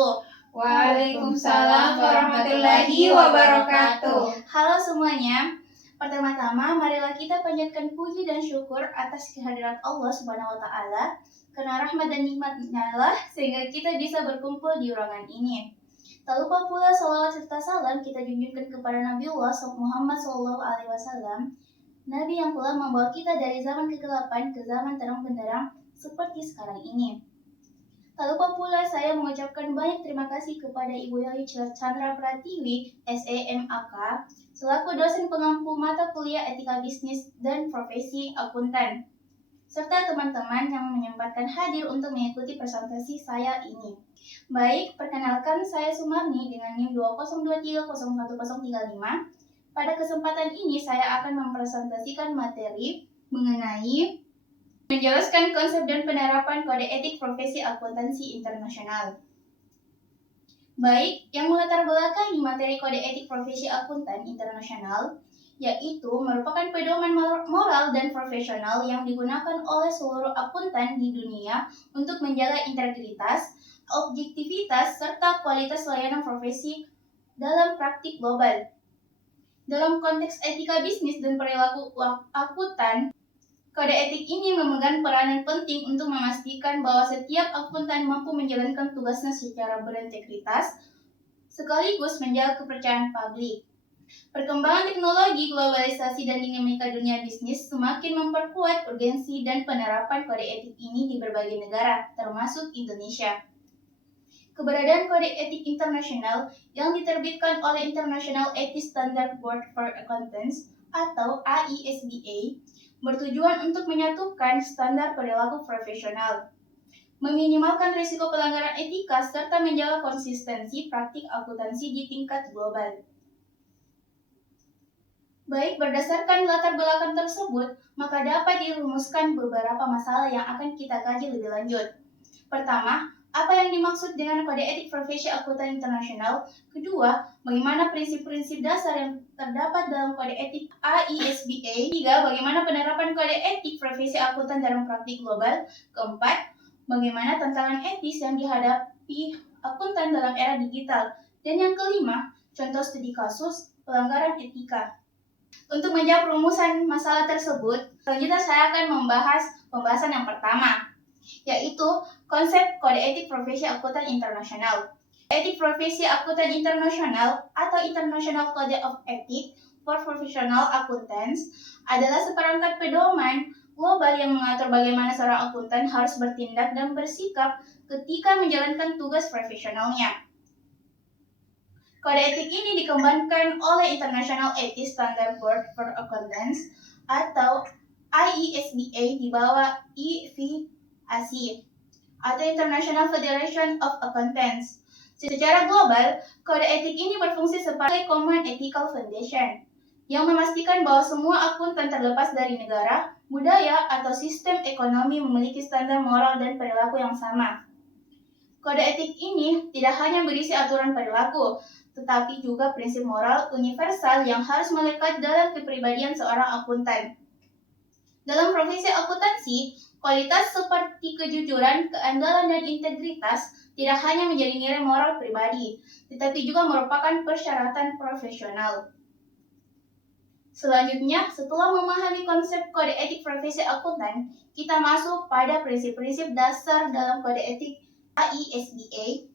wabarakatuh. Waalaikumsalam warahmatullahi wabarakatuh. Halo semuanya. Pertama-tama, marilah kita panjatkan puji dan syukur atas kehadirat Allah Subhanahu wa Ta'ala, karena rahmat dan nikmat-Nya lah sehingga kita bisa berkumpul di ruangan ini. Tak lupa pula salawat serta salam kita junjungkan kepada Nabiullah Muhammad SAW, Nabi yang telah membawa kita dari zaman kegelapan ke zaman terang benderang seperti sekarang ini. Tak lupa pula saya mengucapkan banyak terima kasih kepada Ibu Yayu Chandra Pratiwi, SEMAK, selaku dosen pengampu mata kuliah Etika Bisnis dan Profesi Akuntan, serta teman-teman yang menyempatkan hadir untuk mengikuti presentasi saya ini. Baik, perkenalkan saya Sumarni dengan NIM 202301035. Pada kesempatan ini saya akan mempresentasikan materi mengenai menjelaskan konsep dan penerapan kode etik profesi akuntansi internasional. Baik, yang melatar belakangi materi kode etik profesi akuntan internasional yaitu merupakan pedoman moral dan profesional yang digunakan oleh seluruh akuntan di dunia untuk menjaga integritas, objektivitas, serta kualitas layanan profesi dalam praktik global. Dalam konteks etika bisnis dan perilaku akuntan, kode etik ini memegang peranan penting untuk memastikan bahwa setiap akuntan mampu menjalankan tugasnya secara berintegritas, sekaligus menjaga kepercayaan publik. Perkembangan teknologi, globalisasi, dan dinamika dunia bisnis semakin memperkuat urgensi dan penerapan kode etik ini di berbagai negara, termasuk Indonesia. Keberadaan kode etik internasional yang diterbitkan oleh International Ethics Standard Board for Accountants atau AISBA bertujuan untuk menyatukan standar perilaku profesional, meminimalkan risiko pelanggaran etika, serta menjaga konsistensi praktik akuntansi di tingkat global. Baik, berdasarkan latar belakang tersebut, maka dapat dirumuskan beberapa masalah yang akan kita kaji lebih lanjut. Pertama, apa yang dimaksud dengan kode etik profesi akuntan internasional? Kedua, bagaimana prinsip-prinsip dasar yang terdapat dalam kode etik AISBA? Tiga, bagaimana penerapan kode etik profesi akuntan dalam praktik global? Keempat, bagaimana tantangan etis yang dihadapi akuntan dalam era digital? Dan yang kelima, contoh studi kasus pelanggaran etika. Untuk menjawab rumusan masalah tersebut, selanjutnya saya akan membahas pembahasan yang pertama, yaitu konsep kode etik profesi akuntan internasional. Etik profesi akuntan internasional atau International Code of Ethics for Professional Accountants adalah seperangkat pedoman global yang mengatur bagaimana seorang akuntan harus bertindak dan bersikap ketika menjalankan tugas profesionalnya. Kode etik ini dikembangkan oleh International Ethics Standard Board for Accountants atau IESBA di bawah IVAC atau International Federation of Accountants. Secara global, kode etik ini berfungsi sebagai Common Ethical Foundation yang memastikan bahwa semua akuntan terlepas dari negara, budaya, atau sistem ekonomi memiliki standar moral dan perilaku yang sama. Kode etik ini tidak hanya berisi aturan perilaku, tetapi juga prinsip moral universal yang harus melekat dalam kepribadian seorang akuntan. Dalam profesi akuntansi, kualitas seperti kejujuran, keandalan, dan integritas tidak hanya menjadi nilai moral pribadi, tetapi juga merupakan persyaratan profesional. Selanjutnya, setelah memahami konsep kode etik profesi akuntan, kita masuk pada prinsip-prinsip dasar dalam kode etik AISBA,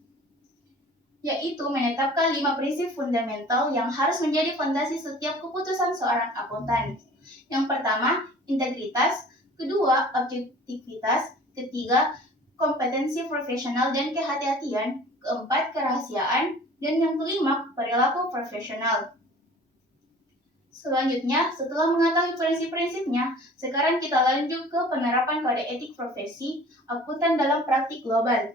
yaitu menetapkan 5 prinsip fundamental yang harus menjadi fondasi setiap keputusan seorang akuntan. Yang pertama, integritas. Kedua, objektivitas. Ketiga, kompetensi profesional dan kehati-hatian. Keempat, kerahasiaan. Dan yang kelima, perilaku profesional. Selanjutnya, setelah mengetahui prinsip-prinsipnya, sekarang kita lanjut ke penerapan kode etik profesi akuntan dalam praktik global.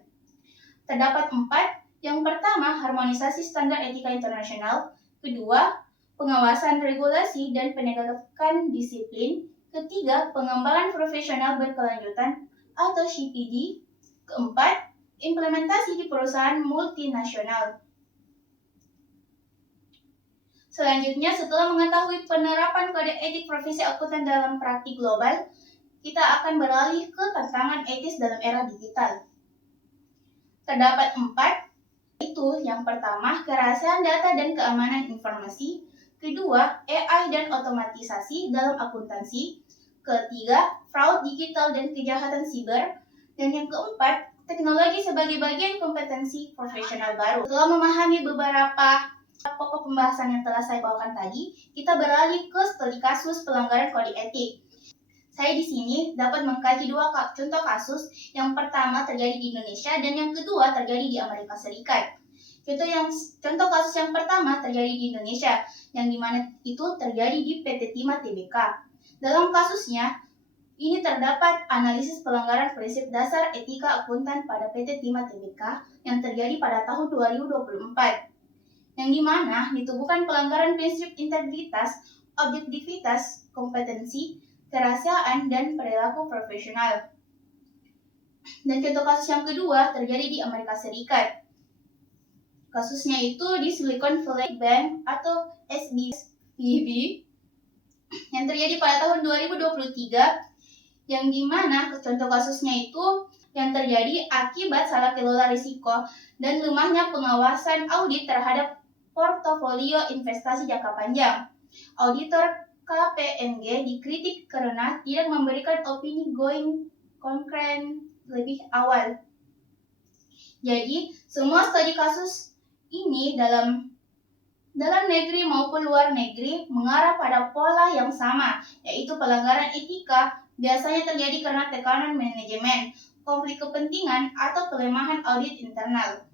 Terdapat 4. Yang pertama, harmonisasi standar etika internasional. Kedua, pengawasan regulasi dan penegakan disiplin. Ketiga, pengembangan profesional berkelanjutan atau CPD. Keempat, implementasi di perusahaan multinasional. Selanjutnya, setelah mengetahui penerapan kode etik profesi akuntan dalam praktik global, kita akan beralih ke tantangan etis dalam era digital. Terdapat 4. yaitu yang pertama, kerahasiaan data dan keamanan informasi, kedua, AI dan otomatisasi dalam akuntansi, ketiga, fraud digital dan kejahatan siber, dan yang keempat, teknologi sebagai bagian kompetensi profesional baru. Setelah memahami beberapa pokok pembahasan yang telah saya bawakan tadi, kita beralih ke studi kasus pelanggaran kode etik. Saya di sini dapat mengkaji dua contoh kasus. Yang pertama terjadi di Indonesia dan yang kedua terjadi di Amerika Serikat. Contoh kasus yang pertama terjadi di Indonesia, yang dimana itu terjadi di PT Timah Tbk. Dalam kasusnya, ini terdapat analisis pelanggaran prinsip dasar etika akuntan pada PT Timah Tbk yang terjadi pada tahun 2024. Yang dimana ditubuhkan pelanggaran prinsip integritas, objektivitas, kompetensi, kerahasiaan, dan perilaku profesional. Dan contoh kasus yang kedua terjadi di Amerika Serikat. Kasusnya itu di Silicon Valley Bank atau SVB yang terjadi pada tahun 2023, yang dimana contoh kasusnya itu yang terjadi akibat salah kelola risiko dan lemahnya pengawasan audit terhadap portofolio investasi jangka panjang. Auditor KPMG dikritik karena tidak memberikan opini going concern lebih awal. Jadi, semua studi kasus ini dalam negeri maupun luar negeri mengarah pada pola yang sama, yaitu pelanggaran etika biasanya terjadi karena tekanan manajemen, konflik kepentingan, atau kelemahan audit internal.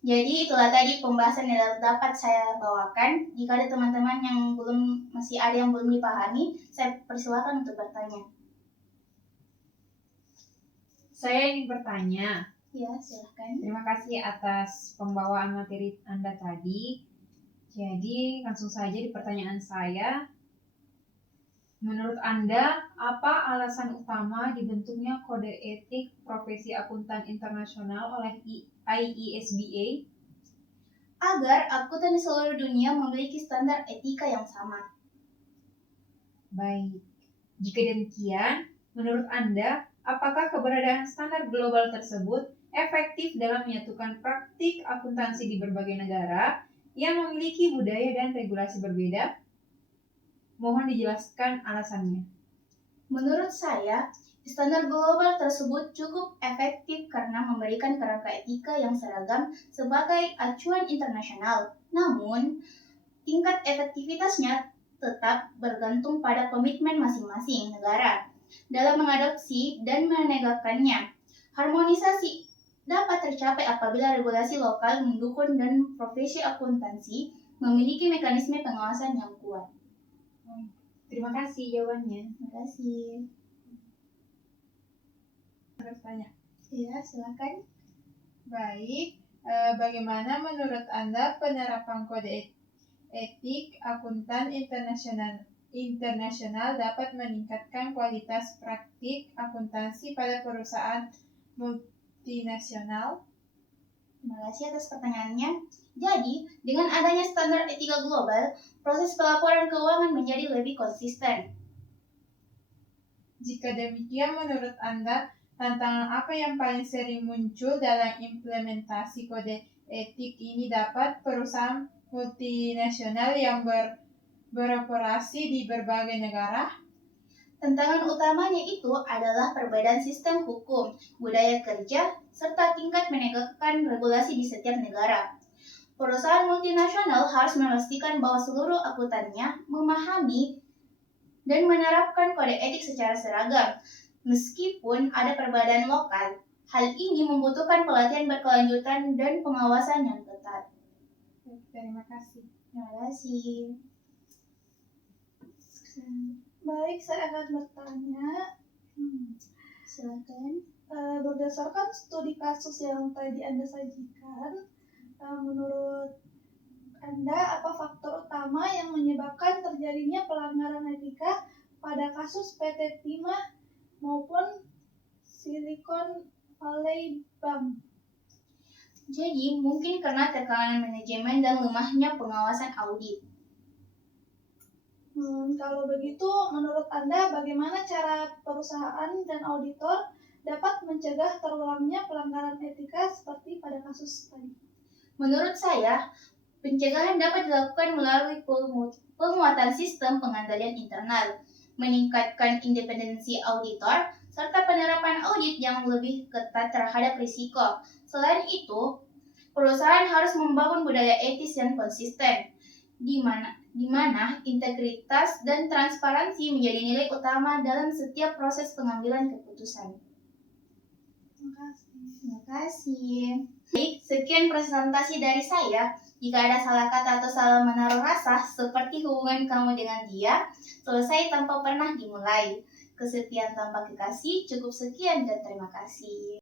Jadi itulah tadi pembahasan yang dapat saya bawakan. Jika ada teman-teman yang masih ada yang belum dipahami, saya persilakan untuk bertanya. Saya ingin bertanya. Ya, silakan. Terima kasih atas pembawaan materi Anda tadi. Jadi langsung saja di pertanyaan saya. Menurut Anda, apa alasan utama dibentuknya Kode Etik Profesi Akuntan Internasional oleh IESBA? Agar akuntan di seluruh dunia memiliki standar etika yang sama. Baik, jika demikian, menurut Anda, apakah keberadaan standar global tersebut efektif dalam menyatukan praktik akuntansi di berbagai negara yang memiliki budaya dan regulasi berbeda? Mohon dijelaskan alasannya. Menurut saya, standar global tersebut cukup efektif karena memberikan kerangka etika yang seragam sebagai acuan internasional. Namun, tingkat efektivitasnya tetap bergantung pada komitmen masing-masing negara dalam mengadopsi dan menegakkannya. Harmonisasi dapat tercapai apabila regulasi lokal mendukung dan profesi akuntansi memiliki mekanisme pengawasan yang kuat. Terima kasih jawabannya. Terima kasih. Bertanya. Ya, silakan. Baik, bagaimana menurut Anda penerapan kode etik akuntan internasional dapat meningkatkan kualitas praktik akuntansi pada perusahaan multinasional? Terima kasih atas pertanyaannya. Jadi, dengan adanya standar etika global, proses pelaporan keuangan menjadi lebih konsisten. Jika demikian, menurut Anda, tantangan apa yang paling sering muncul dalam implementasi kode etik ini dapat perusahaan multinasional yang beroperasi di berbagai negara? Tantangan utamanya itu adalah perbedaan sistem hukum, budaya kerja, serta tingkat menegakkan regulasi di setiap negara. Perusahaan multinasional harus memastikan bahwa seluruh akuntannya memahami dan menerapkan kode etik secara seragam, meskipun ada perbedaan lokal. Hal ini membutuhkan pelatihan berkelanjutan dan pengawasan yang ketat. Terima kasih. Terima kasih. Baik, saya akan bertanya. Silakan. Berdasarkan studi kasus yang tadi Anda sajikan, menurut Anda apa faktor utama yang menyebabkan terjadinya pelanggaran etika pada kasus PT Timah maupun Silicon Valley Bank? Jadi, mungkin karena tekanan manajemen dan lemahnya pengawasan audit. Kalau begitu, menurut Anda bagaimana cara perusahaan dan auditor dapat mencegah terulangnya pelanggaran etika seperti pada pada kasus tadi? Menurut saya, pencegahan dapat dilakukan melalui penguatan sistem pengendalian internal, meningkatkan independensi auditor, serta penerapan audit yang lebih ketat terhadap risiko. Selain itu, perusahaan harus membangun budaya etis yang konsisten, di mana integritas dan transparansi menjadi nilai utama dalam setiap proses pengambilan keputusan. Terima kasih. Terima kasih. Baik, sekian presentasi dari saya. Jika ada salah kata atau salah menaruh rasa, seperti hubungan kamu dengan dia, selesai tanpa pernah dimulai. Kesetiaan tanpa kekasih, cukup sekian dan terima kasih.